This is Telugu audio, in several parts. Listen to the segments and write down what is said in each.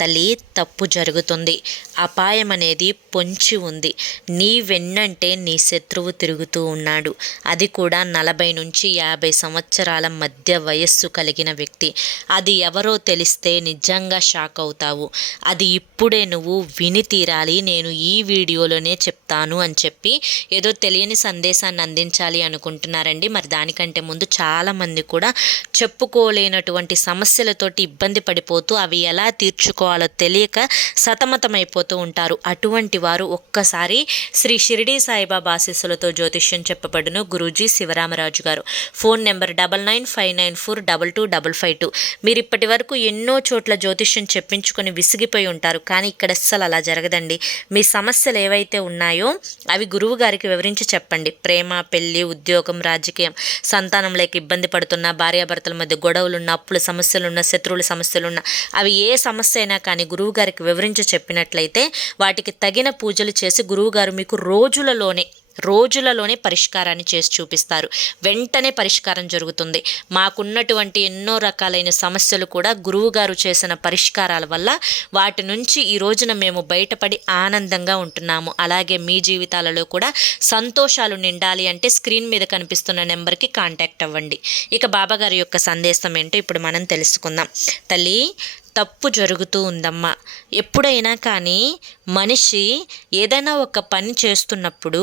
తల్లి తప్పు జరుగుతుంది. అపాయం అనేది పొంచి ఉంది. నీ వెన్నంటే నీ శత్రువు తిరుగుతూ ఉన్నాడు. అది కూడా నలభై నుంచి యాభై సంవత్సరాల మధ్య వయస్సు కలిగిన వ్యక్తి. అది ఎవరో తెలిస్తే నిజంగా షాక్ అవుతావు. అది ఇప్పుడే నువ్వు విని తీరాలి. నేను ఈ వీడియోలోనే చెప్తాను అని చెప్పి ఏదో తెలియని సందేశాన్ని అందించాలి అనుకుంటున్నారండి. మరి దానికంటే ముందు చాలామంది కూడా చెప్పుకోలేనటువంటి సమస్యలతోటి ఇబ్బంది పడిపోతూ అవి ఎలా తీర్చుకో చేసుకోవాలో తెలియక సతమతమైపోతూ ఉంటారు. అటువంటి వారు ఒక్కసారి శ్రీ షిరిడి సాయిబాబా ఆశీస్సులతో జ్యోతిష్యం చెప్పబడును గురూజీ శివరామరాజు గారు. Phone number double nine five nine four double two double five two. మీరు ఇప్పటి వరకు ఎన్నో చోట్ల జ్యోతిష్యం చెప్పించుకొని విసిగిపోయి ఉంటారు. కానీ ఇక్కడ అస్సలు అలా జరగదండి. మీ సమస్యలు ఏవైతే ఉన్నాయో అవి గురువు గారికి వివరించి చెప్పండి. ప్రేమ పెళ్ళి ఉద్యోగం రాజకీయం సంతానం లేక ఇబ్బంది పడుతున్న భార్యాభర్తల మధ్య గొడవలున్న అప్పుల సమస్యలున్న శత్రువుల సమస్యలున్న అవి ఏ సమస్య అయినా కానీ గురువు గారికి వివరించి చెప్పినట్లయితే వాటికి తగిన పూజలు చేసి గురువుగారు మీకు రోజులలోనే రోజులలోనే పరిష్కారాన్ని చేసి చూపిస్తారు. వెంటనే పరిష్కారం జరుగుతుంది. మాకున్నటువంటి ఎన్నో రకాలైన సమస్యలు కూడా గురువుగారు చేసిన పరిష్కారాల వల్ల వాటి నుంచి ఈ రోజున మేము బయటపడి ఆనందంగా ఉంటున్నాము. అలాగే మీ జీవితాలలో కూడా సంతోషాలు నిండాలి అంటే స్క్రీన్ మీద కనిపిస్తున్న నెంబర్కి కాంటాక్ట్ అవ్వండి. ఇక బాబాగారి యొక్క సందేశం ఏంటో ఇప్పుడు మనం తెలుసుకుందాం. తల్లి తప్పు జరుగుతూ ఉందమ్మా. ఎప్పుడైనా కానీ మనిషి ఏదైనా ఒక పని చేస్తున్నప్పుడు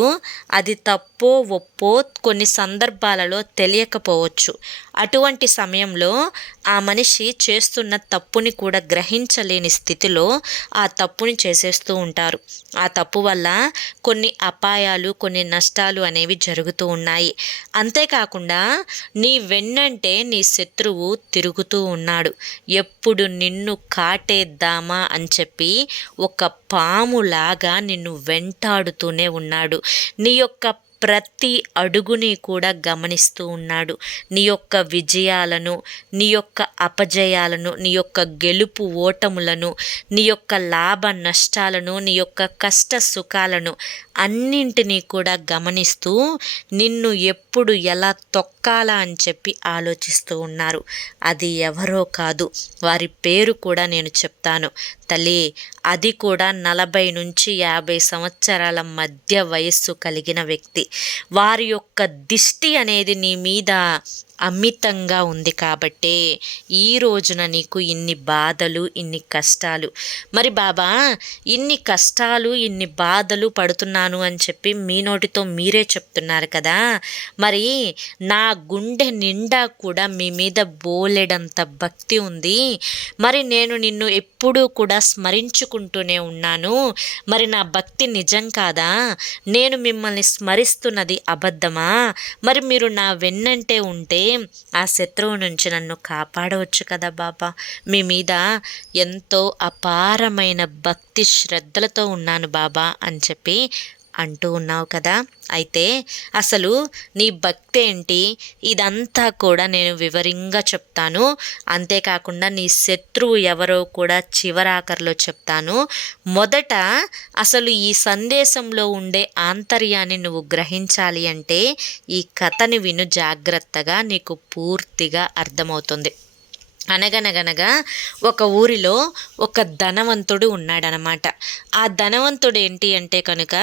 అది తప్పో ఒప్పో కొన్ని సందర్భాలలో తెలియకపోవచ్చు. అటువంటి సమయంలో ఆ మనిషి చేస్తున్న తప్పుని కూడా గ్రహించలేని స్థితిలో ఆ తప్పుని చేసేస్తూ ఉంటారు. ఆ తప్పు వల్ల కొన్ని అపాయాలు కొన్ని నష్టాలు అనేవి జరుగుతూ ఉన్నాయి. అంతేకాకుండా నీ వెన్నంటే నీ శత్రువు తిరుగుతూ ఉన్నాడు. ఎప్పుడు నిన్ను కాటేద్దామా అని చెప్పి ఒక పాములాగా నిన్ను వెంటాడుతూనే ఉన్నాడు. నీ యొక్క ప్రతి అడుగుని కూడా గమనిస్తూ ఉన్నాడు. నీ యొక్క విజయాలను నీ యొక్క అపజయాలను నీ యొక్క గెలుపు ఓటములను నీ యొక్క లాభ నష్టాలను నీ యొక్క కష్ట సుఖాలను అన్నింటినీ కూడా గమనిస్తూ నిన్ను ఎప్పుడు ఎలా తొక్కాలా అని చెప్పి ఆలోచిస్తూ ఉన్నారు. అది ఎవరో కాదు. వారి పేరు కూడా నేను చెప్తాను. తల్లి అది కూడా నలభై నుంచి యాభై సంవత్సరాల మధ్య వయస్సు కలిగిన వ్యక్తి. వారి యొక్క దిష్టి అనేది నీ మీద అమితంగా ఉంది కాబట్టే ఈ రోజున నీకు ఇన్ని బాధలు ఇన్ని కష్టాలు. మరి బాబా ఇన్ని కష్టాలు ఇన్ని బాధలు పడుతున్నాను అని చెప్పి మీ నోటితో మీరే చెప్తున్నారు కదా. మరి నా గుండె నిండా కూడా మీ మీద బోలెడంత భక్తి ఉంది. మరి నేను నిన్ను ఎప్పుడూ కూడా స్మరించుకుంటూనే ఉన్నాను. మరి నా భక్తి నిజం కాదా? నేను మిమ్మల్ని స్మరిస్తున్నది అబద్ధమా? మరి మీరు నా వెన్నంటే ఉంటే ఆ శత్రువు నుంచి నన్ను కాపాడవచ్చు కదా బాబా. మీ మీద ఎంతో అపారమైన భక్తి శ్రద్ధలతో ఉన్నాను బాబా అని చెప్పి అంటూ ఉన్నావు కదా. అయితే అసలు నీ భక్తి ఏంటి? ఇదంతా కూడా నేను వివరంగా చెప్తాను. అంతేకాకుండా నీ శత్రువు ఎవరో కూడా చివరాఖరిలో చెప్తాను. మొదట అసలు ఈ సందేశంలో ఉండే ఆంతర్యాన్ని నువ్వు గ్రహించాలి అంటే ఈ కథని విను జాగ్రత్తగా నీకు పూర్తిగా అర్థమవుతుంది. అనగనగనగా ఒక ఊరిలో ఒక ధనవంతుడు ఉన్నాడనమాట. ఆ ధనవంతుడు ఏంటి అంటే కనుక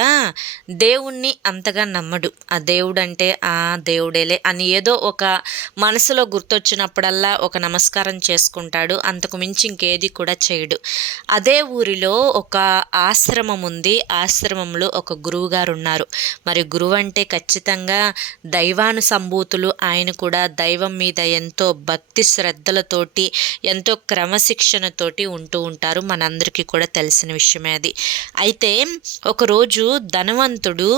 దేవుణ్ణి అంతగా నమ్మడు. ఆ దేవుడు అంటే ఆ దేవుడేలే అని ఏదో ఒక మనసులో గుర్తొచ్చినప్పుడల్లా ఒక నమస్కారం చేసుకుంటాడు. అంతకు మించి ఇంకేది కూడా చేయడు. అదే ఊరిలో ఒక ఆశ్రమం ఉంది. ఆశ్రమంలో ఒక గురువు గారు ఉన్నారు మరి గురువు అంటే ఖచ్చితంగా దైవానుసంభూతులు ఆయన కూడా దైవం మీద ఎంతో భక్తి శ్రద్ధలతో తోటి ఎంతో క్రమశిక్షణతోటి ఉంటూ ఉంటారు. మనందరికీ కూడా తెలిసిన విషయమే అది. అయితే ఒకరోజు ధనవంతుడు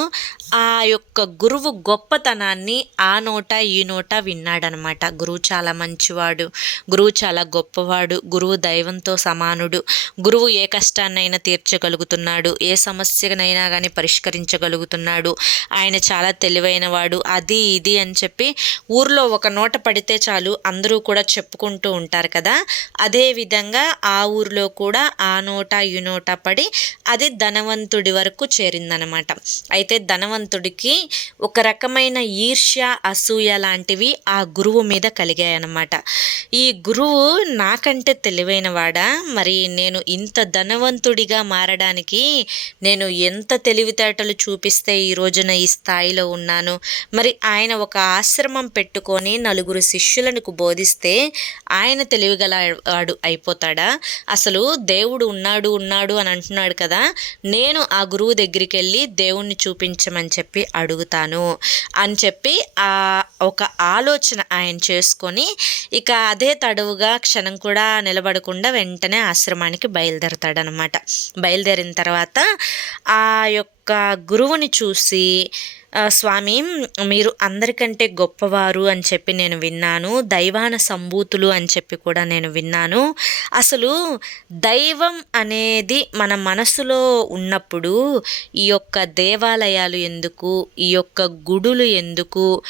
ఆ యొక్క గురువు గొప్పతనాన్ని ఆ నోట ఈ నోట విన్నాడనమాట. గురువు చాలా మంచివాడు గురువు చాలా గొప్పవాడు గురువు దైవంతో సమానుడు గురువు ఏ కష్టాన్నైనా తీర్చగలుగుతున్నాడు ఏ సమస్యనైనా కానీ పరిష్కరించగలుగుతున్నాడు ఆయన చాలా తెలివైన వాడు అది ఇది అని చెప్పి ఊర్లో ఒక నోట పడితే చాలు అందరూ కూడా చెప్పుకుంటూ ఉంటారు కదా. అదేవిధంగా ఆ ఊరిలో కూడా ఆ నోట ఈ నోట పడి అది ధనవంతుడి వరకు చేరిందనమాట. అయితే ధనవంతుడికి ఒక రకమైన ఈర్ష్య అసూయ లాంటివి ఆ గురువు మీద కలిగాయన్నమాట ఈ గురువు నాకంటే తెలివైన వాడా మరి నేను ఇంత ధనవంతుడిగా మారడానికి నేను ఎంత తెలివితేటలు చూపిస్తే ఈ రోజున ఈ స్థాయిలో ఉన్నాను? మరి ఆయన ఒక ఆశ్రమం పెట్టుకొని నలుగురు శిష్యులకు బోధిస్తే ఆయన తెలివిగల వాడు అయిపోతాడా? అసలు దేవుడు ఉన్నాడు ఉన్నాడు అని అంటున్నాడు కదా నేను ఆ గురువు దగ్గరికి వెళ్ళి దేవుణ్ణి చూపించమని చెప్పి అడుగుతాను అని చెప్పి ఆ ఒక ఆలోచన ఆయన చేసుకొని ఇక అదే తడువుగా క్షణం కూడా నిలబడకుండా వెంటనే ఆశ్రమానికి బయలుదేరతాడనమాట. బయలుదేరిన తర్వాత ఆ యొక్క గురువుని చూసి స్వామి మీరు అందరికంటే గొప్పవారు అని చెప్పి నేను విన్నాను. దైవాన సంభూతులు అని చెప్పి కూడా నేను విన్నాను. అసలు దైవం అనేది మన మనసులో ఉన్నప్పుడు ఈ యొక్క దేవాలయాలు ఎందుకు ఈ యొక్క గుడులు ఎందుకు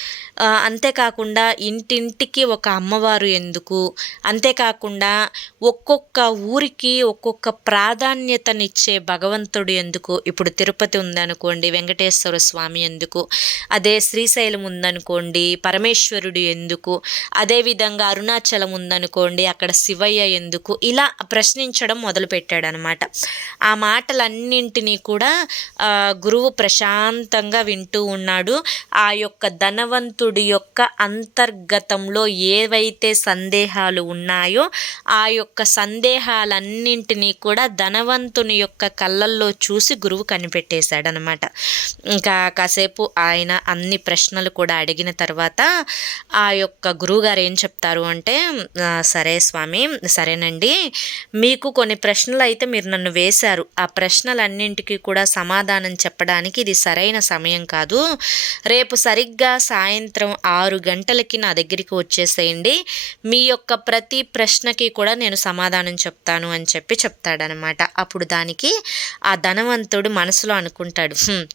అంతేకాకుండా ఇంటింటికి ఒక అమ్మవారు ఎందుకు అంతేకాకుండా ఒక్కొక్క ఊరికి ఒక్కొక్క ప్రాధాన్యతనిచ్చే భగవంతుడు ఎందుకు ఇప్పుడు తిరుపతి ఉందనుకోండి వెంకటేశ్వర స్వామి ఎందుకు? అదే శ్రీశైలం ఉందనుకోండి పరమేశ్వరుడు ఎందుకు? అదేవిధంగా అరుణాచలం ఉందనుకోండి అక్కడ శివయ్య ఎందుకు? ఇలా ప్రశ్నించడం మొదలుపెట్టాడనమాట. ఆ మాటలన్నింటినీ కూడా గురువు ప్రశాంతంగా వింటూ ఉన్నాడు. ఆ యొక్క ధనవంతుడి యొక్క అంతర్గతంలో ఏవైతే సందేహాలు ఉన్నాయో ఆ యొక్క సందేహాలన్నింటినీ కూడా ధనవంతుని యొక్క కళ్ళల్లో చూసి గురువు చేశాడనమాట. ఇంకా కాసేపు ఆయన అన్ని ప్రశ్నలు కూడా అడిగిన తర్వాత ఆ యొక్క గురువుగారు ఏం చెప్తారు అంటే సరే స్వామి సరేనండి. మీకు కొన్ని ప్రశ్నలు అయితే మీరు నన్ను వేశారు. ఆ ప్రశ్నలన్నింటికి కూడా సమాధానం చెప్పడానికి ఇది సరైన సమయం కాదు. రేపు సరిగ్గా సాయంత్రం ఆరు గంటలకి నా దగ్గరికి వచ్చేసేయండి. మీ యొక్క ప్రతి ప్రశ్నకి కూడా నేను సమాధానం చెప్తాను అని చెప్పి చెప్తాడనమాట. అప్పుడు దానికి ఆ ధనవంతుడు మనసులో అనుకుంటాడు.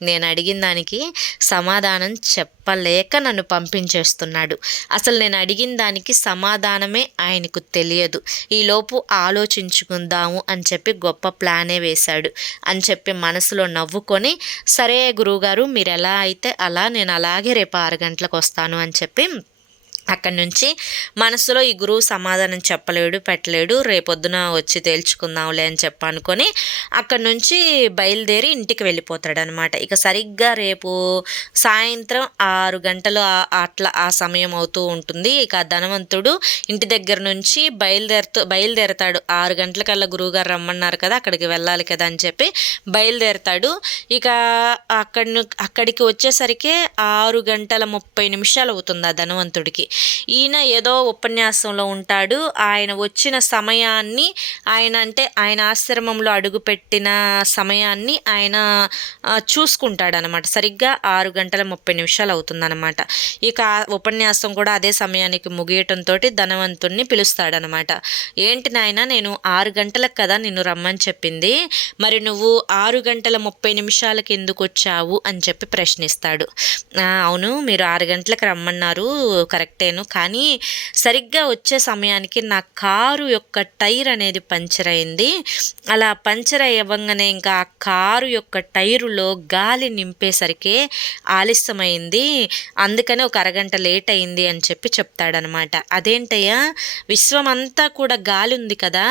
నేను అడిగిన దానికి సమాధానం చెప్పలేక నన్ను పంపించేస్తున్నాడు. అసలు నేను అడిగిన దానికి సమాధానమే ఆయనకు తెలియదు. ఈలోపు ఆలోచించుకుందాము అని చెప్పి గొప్ప ప్లానే వేశాడు. అని చెప్పి మనసులో నవ్వుకొని సరే గురువుగారు మీరు ఎలా అయితే అలా నేను అలాగే రేపు ఆరు గంటలకు వస్తాను అని చెప్పి అక్కడి నుంచి మనసులో ఈ గురువు సమాధానం చెప్పలేడు పెట్టలేడు రేపొద్దున వచ్చి తేల్చుకుందాంలే అని చెప్పి అనుకొని అక్కడి నుంచి బయలుదేరి ఇంటికి వెళ్ళిపోతాడు అనమాట ఇక సరిగ్గా రేపు సాయంత్రం ఆరు గంటలు అట్లా ఆ సమయం అవుతూ ఉంటుంది. ఇక ధనవంతుడు ఇంటి దగ్గర నుంచి బయలుదేరుతూ బయలుదేరతాడు. ఆరు గంటలకల్లా గురువుగారు రమ్మన్నారు కదా అక్కడికి వెళ్ళాలి కదా అని చెప్పి బయలుదేరతాడు. ఇక అక్కడి అక్కడికి వచ్చేసరికి ఆరు గంటల ముప్పై నిమిషాలు అవుతుంది ఆ ధనవంతుడికి. ఈయన ఏదో ఉపన్యాసంలో ఉంటాడు. ఆయన వచ్చిన సమయాన్ని ఆయన అంటే ఆయన ఆశ్రమంలో అడుగుపెట్టిన సమయాన్ని ఆయన చూసుకుంటాడనమాట. సరిగ్గా ఆరు గంటల ముప్పై నిమిషాలు అవుతుందన్నమాట ఇక ఉపన్యాసం కూడా అదే సమయానికి ముగియటంతో ధనవంతుణ్ణి పిలుస్తాడనమాట. ఏంటి నాయన నేను ఆరు గంటలకు కదా నిన్ను రమ్మని చెప్పింది. మరి నువ్వు ఆరు గంటల ముప్పై నిమిషాలకి ఎందుకు వచ్చావు అని చెప్పి ప్రశ్నిస్తాడు. అవును మీరు ఆరు గంటలకు రమ్మన్నారు. కరెక్టే వెళ్ళాను కానీ సరిగ్గా వచ్చే సమయానికి నా కారు యొక్క టైర్ అనేది పంచర్ అయింది. అలా పంచర్ అవ్వగానే ఇంకా ఆ కారు యొక్క టైరులో గాలి నింపేసరికి ఆలస్యమైంది. అందుకని ఒక అరగంట లేట్ అయింది అని చెప్పి చెప్తాడనమాట. అదేంటయ్యా? విశ్వం అంతా కూడా గాలి ఉంది కదా.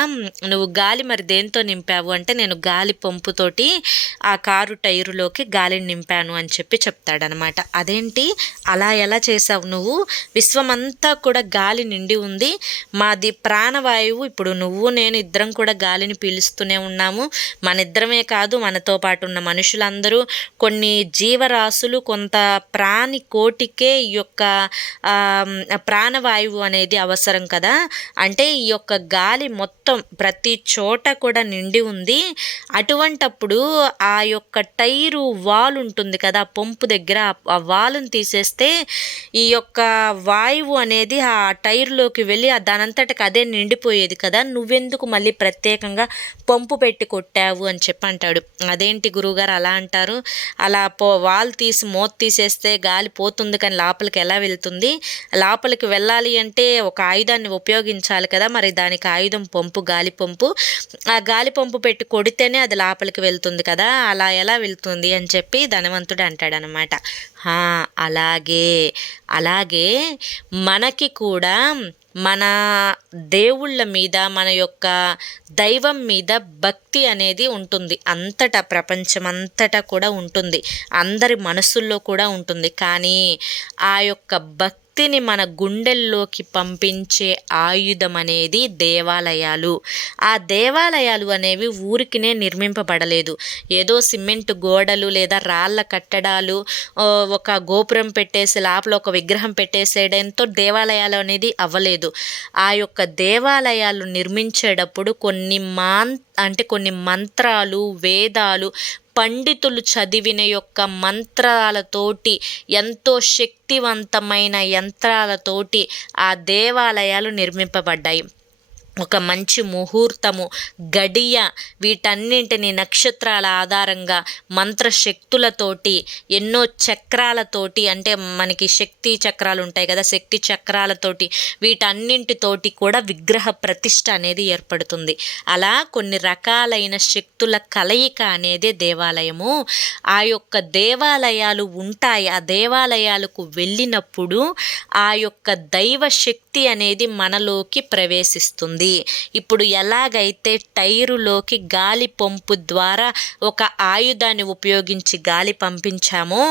నువ్వు గాలి మరి దేంతో నింపావు? అంటే నేను గాలి పంపుతోటి ఆ కారు టైరులోకి గాలిని నింపాను అని చెప్పి చెప్తాడనమాట. అదేంటి? అలా ఎలా చేసావు నువ్వు? విశ్వ అంతా కూడా గాలి నిండి ఉంది. మాది ప్రాణవాయువు. ఇప్పుడు నువ్వు నేను ఇద్దరం కూడా గాలిని పీలుస్తూనే ఉన్నాము. మన ఇద్దరమే కాదు మనతో పాటు ఉన్న మనుషులందరూ. కొన్ని జీవరాశులు కొంత ప్రాణి కోటికే ఈ యొక్క ప్రాణవాయువు అనేది అవసరం కదా. అంటే ఈ యొక్క గాలి మొత్తం ప్రతి చోట కూడా నిండి ఉంది. అటువంటప్పుడు ఆ యొక్క టైరు వాల్ ఉంటుంది కదా పంపు దగ్గర. ఆ వాలును తీసేస్తే ఈ యొక్క వాయు వాయువు అనేది ఆ టైర్లోకి వెళ్ళి దానంతటికి అదే నిండిపోయేది కదా. నువ్వెందుకు మళ్ళీ ప్రత్యేకంగా పంపు పెట్టి కొట్టావు అని చెప్పి అంటాడు. అదేంటి గురువుగారు అలా అంటారు? అలా పో వాల్ తీసి మూత తీసేస్తే గాలి పోతుంది కానీ లోపలికి ఎలా వెళ్తుంది? లోపలికి వెళ్ళాలి అంటే ఒక ఆయుధాన్ని ఉపయోగించాలి కదా మరి. దానికి ఆయుధం పంపు గాలి పంపు. ఆ గాలి పంపు పెట్టి కొడితేనే అది లోపలికి వెళ్తుంది కదా. అలా ఎలా వెళ్తుంది అని చెప్పి ధనవంతుడు అంటాడనమాట. అలాగే. అలాగే మనకి కూడా మన దేవుళ్ళ మీద మన యొక్క దైవం మీద భక్తి అనేది ఉంటుంది. అంతటా ప్రపంచం అంతటా కూడా ఉంటుంది. అందరి మనసుల్లో కూడా ఉంటుంది. కానీ ఆ యొక్క భక్తి శక్తిని మన గుండెల్లోకి పంపించే ఆయుధం అనేది దేవాలయాలు. ఆ దేవాలయాలు అనేవి ఊరికినే నిర్మింపబడలేదు. ఏదో సిమెంట్ గోడలు లేదా రాళ్ళ కట్టడాలు ఒక గోపురం పెట్టేసి లోపల ఒక విగ్రహం పెట్టేసేయడంతో దేవాలయాలు అనేది అవ్వలేదు. ఆ యొక్క దేవాలయాలు నిర్మించేటప్పుడు కొన్ని మాన్ అంటే కొన్ని మంత్రాలు వేదాలు పండితులు చదివిన యొక్క మంత్రాలతోటి ఎంతో శక్తివంతమైన యంత్రాలతోటి ఆ దేవాలయాలు నిర్మింపబడ్డాయి. ఒక మంచి ముహూర్తము గడియ వీటన్నింటిని నక్షత్రాల ఆధారంగా మంత్రశక్తులతోటి ఎన్నో చక్రాలతోటి అంటే మనకి శక్తి చక్రాలు ఉంటాయి కదా శక్తి చక్రాలతోటి వీటన్నింటితోటి కూడా విగ్రహ ప్రతిష్ట అనేది ఏర్పడుతుంది. అలా కొన్ని రకాలైన శక్తుల కలయిక అనేది దేవాలయము. ఆ యొక్క దేవాలయాలు ఉంటాయి. ఆ దేవాలయాలకు వెళ్ళినప్పుడు ఆ యొక్క దైవ శక్తి అనేది మనలోకి ప్రవేశిస్తుంది. ఇప్పుడు ఎలాగైతే టైరులోకి గాలి పంపు ద్వారా ఒక ఆయుధాన్ని ఉపయోగించి గాలి పంపించామో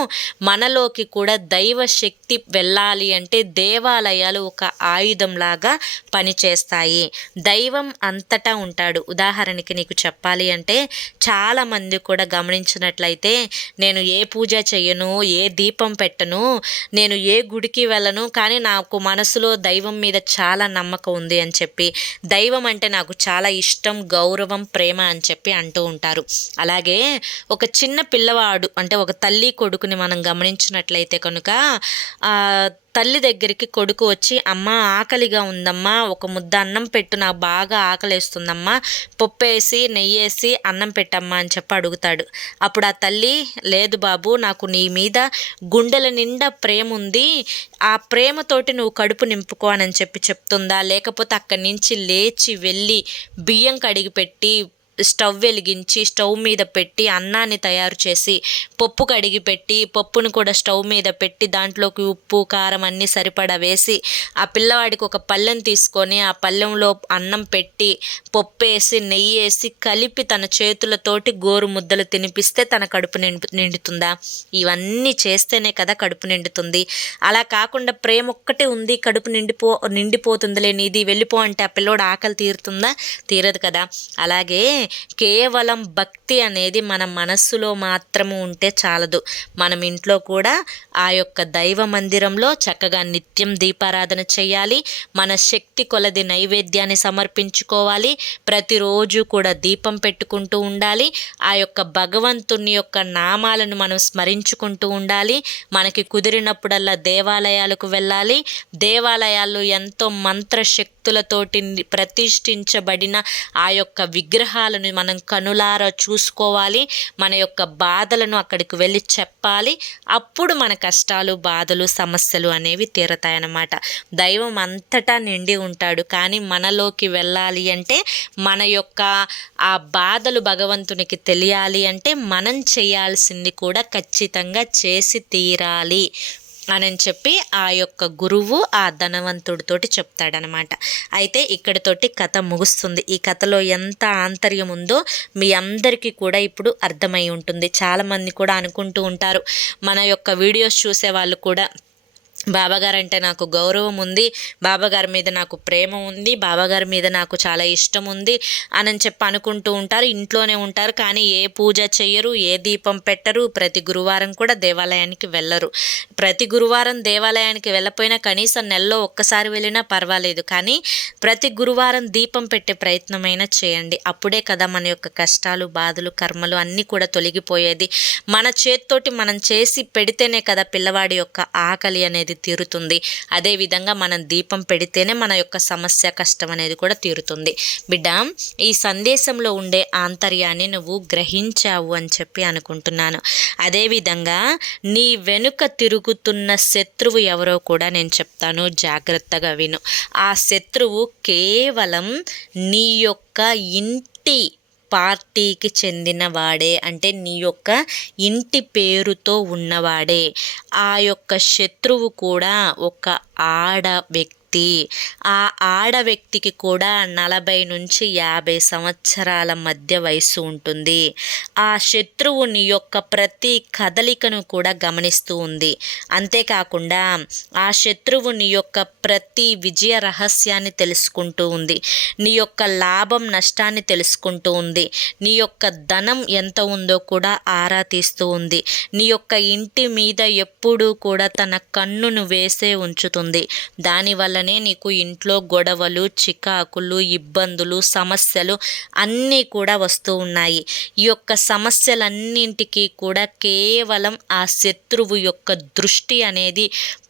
మనలోకి కూడా దైవ శక్తి వెళ్ళాలి అంటే దేవాలయాలు ఒక ఆయుధంలాగా పనిచేస్తాయి. దైవం అంతటా ఉంటాడు. ఉదాహరణకి నీకు చెప్పాలి అంటే చాలామంది కూడా గమనించినట్లయితే నేను ఏ పూజ చెయ్యను ఏ దీపం పెట్టను నేను ఏ గుడికి వెళ్ళను కానీ నాకు మనసులో దైవం మీద చాలా నమ్మకం ఉంది అని చెప్పి దైవం అంటే నాకు చాలా ఇష్టం గౌరవం ప్రేమ అని చెప్పి అంటూ ఉంటారు. అలాగే ఒక చిన్న పిల్లవాడు అంటే ఒక తల్లి కొడుకుని మనం గమనించినట్లయితే కనుక తల్లి దగ్గరికి కొడుకు వచ్చి అమ్మ ఆకలిగా ఉందమ్మా ఒక ముద్ద అన్నం పెట్టు నాకు బాగా ఆకలిస్తుందమ్మా పప్పేసి నెయ్యేసి అన్నం పెట్టమ్మా అని చెప్పి అడుగుతాడు. అప్పుడు ఆ తల్లి లేదు బాబు నాకు నీ మీద గుండెల నిండా ప్రేమ ఉంది ఆ ప్రేమతోటి నువ్వు కడుపు నింపుకో అని చెప్పి చెప్తుందా? లేకపోతే అక్కడి నుంచి లేచి వెళ్ళి బియ్యం కడిగి పెట్టి స్టవ్ వెలిగించి స్టవ్ మీద పెట్టి అన్నాన్ని తయారు చేసి పప్పు కడిగి పెట్టి పప్పును కూడా స్టవ్ మీద పెట్టి దాంట్లోకి ఉప్పు కారం అన్నీ సరిపడా వేసి ఆ పిల్లవాడికి ఒక పళ్ళెం తీసుకొని ఆ పళ్ళెంలో అన్నం పెట్టి పప్పు వేసి నెయ్యి వేసి కలిపి తన చేతులతోటి గోరు ముద్దలు తినిపిస్తే తన కడుపు నిండు నిండుతుందా? ఇవన్నీ చేస్తేనే కదా కడుపు నిండుతుంది. అలా కాకుండా ప్రేమ ఒక్కటే ఉంది కడుపు నిండిపో నిండిపోతుందిలే నీది వెళ్ళిపో అంటే ఆ పిల్లోడు ఆకలి తీరుతుందా? తీరదు కదా. అలాగే కేవలం భక్తి అనేది మన మనస్సులో మాత్రము ఉంటే చాలదు. మనం ఇంట్లో కూడా ఆ యొక్క దైవ మందిరంలో చక్కగా నిత్యం దీపారాధన చేయాలి. మన శక్తి కొలది నైవేద్యాన్ని సమర్పించుకోవాలి. ప్రతిరోజు కూడా దీపం పెట్టుకుంటూ ఉండాలి. ఆ యొక్క భగవంతుని యొక్క నామాలను మనం స్మరించుకుంటూ ఉండాలి. మనకి కుదిరినప్పుడల్లా దేవాలయాలకు వెళ్ళాలి. దేవాలయాల్లో ఎంతో మంత్రశక్తులతోటి ప్రతిష్ఠించబడిన ఆ యొక్క విగ్రహాలను వాటిని మనం కనులారా చూసుకోవాలి మన యొక్క బాధలను అక్కడికి వెళ్ళి చెప్పాలి. అప్పుడు మన కష్టాలు బాధలు సమస్యలు అనేవి తీరతాయన్నమాట. దైవం అంతటా నిండి ఉంటాడు. కానీ మనలోకి వెళ్ళాలి అంటే మన యొక్క ఆ బాధలు భగవంతునికి తెలియాలి అంటే మనం చేయాల్సింది కూడా ఖచ్చితంగా చేసి తీరాలి. అని చెప్పి ఆ యొక్క గురువు ఆ ధనవంతుడితోటి చెప్తాడనమాట. అయితే ఇక్కడితోటి కథ ముగుస్తుంది. ఈ కథలో ఎంత ఆంతర్యం ఉందో మీ అందరికీ కూడా ఇప్పుడు అర్థమై ఉంటుంది. చాలామంది కూడా అనుకుంటూ ఉంటారు. మన యొక్క వీడియోస్ చూసే వాళ్ళు కూడా బాబాగారు అంటే నాకు గౌరవం ఉంది బాబాగారి మీద నాకు ప్రేమ ఉంది బాబాగారి మీద నాకు చాలా ఇష్టం ఉంది అని చెప్పి అనుకుంటూ ఉంటారు ఇంట్లోనే ఉంటారు కానీ ఏ పూజ చెయ్యరు ఏ దీపం పెట్టరు ప్రతి గురువారం కూడా దేవాలయానికి వెళ్ళరు. ప్రతి గురువారం దేవాలయానికి వెళ్ళపోయినా కనీసం నెలలో ఒక్కసారి వెళ్ళినా పర్వాలేదు కానీ ప్రతి గురువారం దీపం పెట్టే ప్రయత్నమైనా చేయండి. అప్పుడే కదా మన యొక్క కష్టాలు బాధలు కర్మలు అన్నీ కూడా తొలగిపోయేది. మన చేత్తోటి మనం చేసి పెడితేనే కదా పిల్లవాడి యొక్క ఆకలి అనేది తీరుతుంది. అదేవిధంగా మనం దీపం పెడితేనే మన యొక్క సమస్య కష్టం అనేది కూడా తీరుతుంది. బిడ్డ ఈ సందేశంలో ఉండే ఆంతర్యాన్ని నువ్వు గ్రహించావు అని చెప్పి అనుకుంటున్నాను. అదేవిధంగా నీ వెనుక తిరుగుతున్న శత్రువు ఎవరో కూడా నేను చెప్తాను జాగ్రత్తగా విను. ఆ శత్రువు కేవలం నీ యొక్క ఇంటి పార్టీకి చెందినవాడే అంటే నీ యొక్క ఇంటి పేరుతో ఉన్నవాడే. ఆ యొక్క శత్రువు కూడా ఒక ఆడ వ్యక్తి. వ్యక్తి. ఆ ఆడ వ్యక్తికి కూడా నలభై నుంచి యాభై సంవత్సరాల మధ్య వయసు ఉంటుంది. ఆ శత్రువు నీ యొక్క ప్రతి కదలికను కూడా గమనిస్తూ ఉంది. అంతేకాకుండా ఆ శత్రువుని యొక్క ప్రతి విజయ రహస్యాన్ని తెలుసుకుంటూ ఉంది. నీ యొక్క లాభం నష్టాన్ని తెలుసుకుంటూ ఉంది. నీ యొక్క ధనం ఎంత ఉందో కూడా ఆరా తీస్తూ ఉంది. నీ యొక్క ఇంటి మీద ఎప్పుడూ కూడా తన కన్నును వేసే ఉంచుతుంది. దానివల్ల వల్లనే నీకు ఇంట్లో గొడవలు చికాకులు ఇబ్బందులు సమస్యలు అన్నీ కూడా వస్తూ ఉన్నాయి. ఈ యొక్క సమస్యలన్నింటికీ కూడా కేవలం ఆ శత్రువు యొక్క దృష్టి అనేది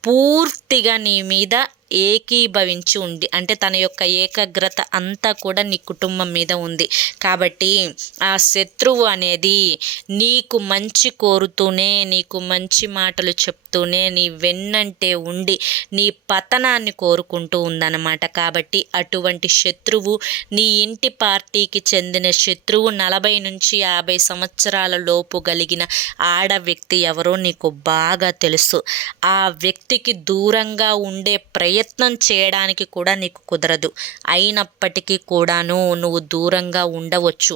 పూర్తిగా నీ మీద ఏకీభవించి ఉంది అంటే తన యొక్క ఏకాగ్రత అంతా కూడా నీ కుటుంబం మీద ఉంది. కాబట్టి ఆ శత్రువు అనేది నీకు మంచి కోరుతూనే నీకు మంచి మాటలు చెప్తూనే నీ వెన్నంటే ఉండి నీ పతనాన్ని కోరుకుంటూ ఉందన్నమాట. కాబట్టి అటువంటి శత్రువు నీ ఇంటి పార్టీకి చెందిన శత్రువు నలభై నుంచి యాభై సంవత్సరాల లోపు కలిగిన ఆడ వ్యక్తి ఎవరో నీకు బాగా తెలుసు. ఆ వ్యక్తికి దూరంగా ఉండే ప్రయత్నం ప్రయత్నం చేయడానికి కూడా నీకు కుదరదు. అయినప్పటికీ కూడాను నువ్వు దూరంగా ఉండవచ్చు.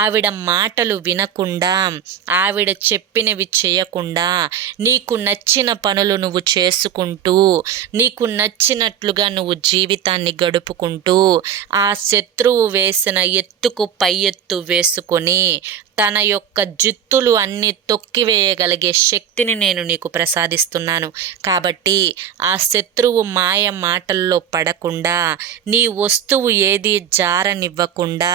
ఆవిడ మాటలు వినకుండా ఆవిడ చెప్పినవి చేయకుండా నీకు నచ్చిన పనులు నువ్వు చేసుకుంటూ నీకు నచ్చినట్లుగా నువ్వు జీవితాన్ని గడుపుకుంటూ ఆ శత్రువు వేసిన ఎత్తుకు పై ఎత్తు వేసుకొని తన యొక్క జిత్తులు అన్ని తొక్కివేయగలిగే శక్తిని నేను నీకు ప్రసాదిస్తున్నాను. కాబట్టి ఆ శత్రువు మాయ మాటల్లో పడకుండా నీ వస్తువు ఏది జారనివ్వకుండా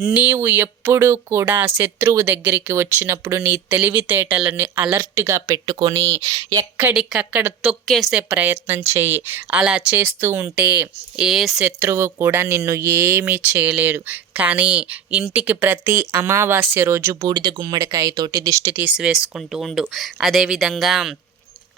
నీవు ఎప్పుడూ కూడా శత్రువు దగ్గరికి వచ్చినప్పుడు నీ తెలివితేటలను అలర్ట్గా పెట్టుకొని ఎక్కడికక్కడ తొక్కేసే ప్రయత్నం చేయి. అలా చేస్తూ ఉంటే ఏ శత్రువు కూడా నిన్ను ఏమీ చేయలేడు. కానీ ఇంటికి ప్రతి అమావాస్య రోజు బూడిద గుమ్మడికాయతోటి దిష్టి తీసివేసుకుంటూ ఉండు. అదేవిధంగా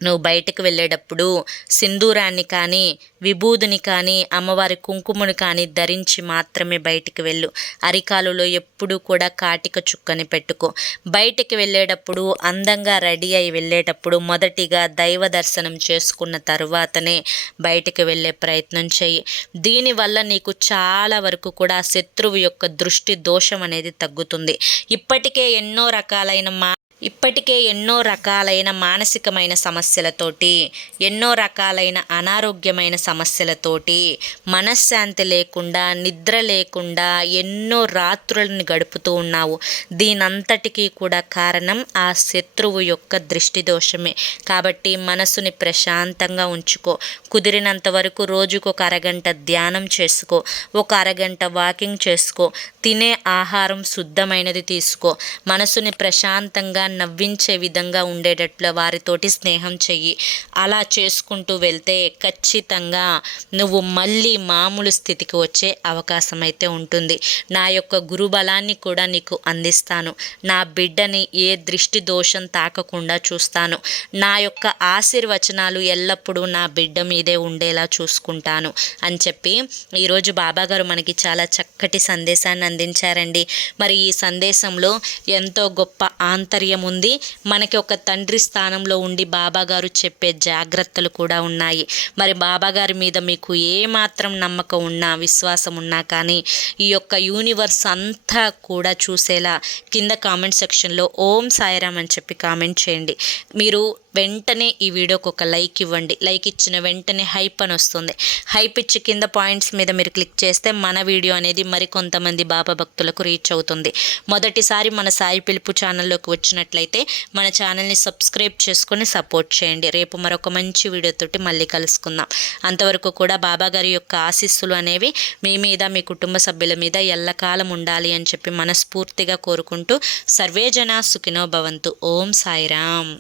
నువ్వు బయటకు వెళ్ళేటప్పుడు సింధూరాన్ని కానీ విభూదిని కానీ అమ్మవారి కుంకుమను కానీ ధరించి మాత్రమే బయటికి వెళ్ళు. అరికాలులో ఎప్పుడూ కూడా కాటిక చుక్కని పెట్టుకో. బయటికి వెళ్ళేటప్పుడు అందంగా రెడీ అయి వెళ్ళేటప్పుడు మొదటిగా దైవ దర్శనం చేసుకున్న తర్వాతనే బయటికి వెళ్ళే ప్రయత్నం చెయ్యి. దీనివల్ల నీకు చాలా వరకు కూడా శత్రువు యొక్క దృష్టి దోషం అనేది తగ్గుతుంది. ఇప్పటికే ఎన్నో రకాలైన మా ఇప్పటికే ఎన్నో రకాలైన మానసికమైన సమస్యలతోటి ఎన్నో రకాలైన అనారోగ్యమైన సమస్యలతోటి మనశ్శాంతి లేకుండా నిద్ర లేకుండా ఎన్నో రాత్రులను గడుపుతూ ఉన్నావు. దీనంతటికీ కూడా కారణం ఆ శత్రువు యొక్క దృష్టి దోషమే. కాబట్టి మనసుని ప్రశాంతంగా ఉంచుకో. కుదిరినంత వరకు రోజుకు ఒక అరగంట ధ్యానం చేసుకో. ఒక అరగంట వాకింగ్ చేసుకో. తినే ఆహారం శుద్ధమైనది తీసుకో. మనసుని ప్రశాంతంగా నవ్వించే విధంగా ఉండేటట్లు వారితోటి స్నేహం చెయ్యి. అలా చేసుకుంటూ వెళ్తే ఖచ్చితంగా నువ్వు మళ్ళీ మామూలు స్థితికి వచ్చే అవకాశం అయితే ఉంటుంది. నా యొక్క గురుబలాన్ని కూడా నీకు అందిస్తాను. నా బిడ్డని ఏ దృష్టి దోషం తాకకుండా చూస్తాను. నా యొక్క ఆశీర్వచనాలు ఎల్లప్పుడూ నా బిడ్డ మీదే ఉండేలా చూసుకుంటాను అని చెప్పి ఈరోజు బాబాగారు మనకి చాలా చక్కటి సందేశాన్ని అందించారండి. మరి ఈ సందేశంలో ఎంతో గొప్ప ఆంతర్యం ధైర్యం ఉంది మనకి ఒక తండ్రి స్థానంలో ఉండి బాబాగారు చెప్పే జాగ్రత్తలు కూడా ఉన్నాయి. మరి బాబాగారి మీద మీకు ఏమాత్రం నమ్మకం ఉన్నా విశ్వాసం ఉన్నా కానీ ఈ యొక్క యూనివర్స్ అంతా కూడా చూసేలా కింద కామెంట్ సెక్షన్లో ఓం సాయిరామ్ అని చెప్పి కామెంట్ చేయండి. మీరు వెంటనే ఈ వీడియోకి ఒక లైక్ ఇవ్వండి. లైక్ ఇచ్చిన వెంటనే హైప్ అని వస్తుంది. హైప్ ఇచ్చి కింద పాయింట్స్ మీద మీరు క్లిక్ చేస్తే మన వీడియో అనేది మరి కొంతమంది బాబా భక్తులకు రీచ్ అవుతుంది. మొదటిసారి మన సాయి పిలుపు ఛానల్లోకి వచ్చినట్లయితే మన ఛానల్ని సబ్స్క్రైబ్ చేసుకొని సపోర్ట్ చేయండి. రేపు మరొక మంచి వీడియోతోటి మళ్ళీ కలుసుకుందాం. అంతవరకు కూడా బాబా గారి యొక్క ఆశీస్సులు అనేవి మీ మీద మీ కుటుంబ సభ్యుల మీద ఎల్లకాలం ఉండాలి అని చెప్పి మనస్ఫూర్తిగా కోరుకుంటూ సర్వేజన సుఖినో భవంతు. ఓం సాయిరామ్.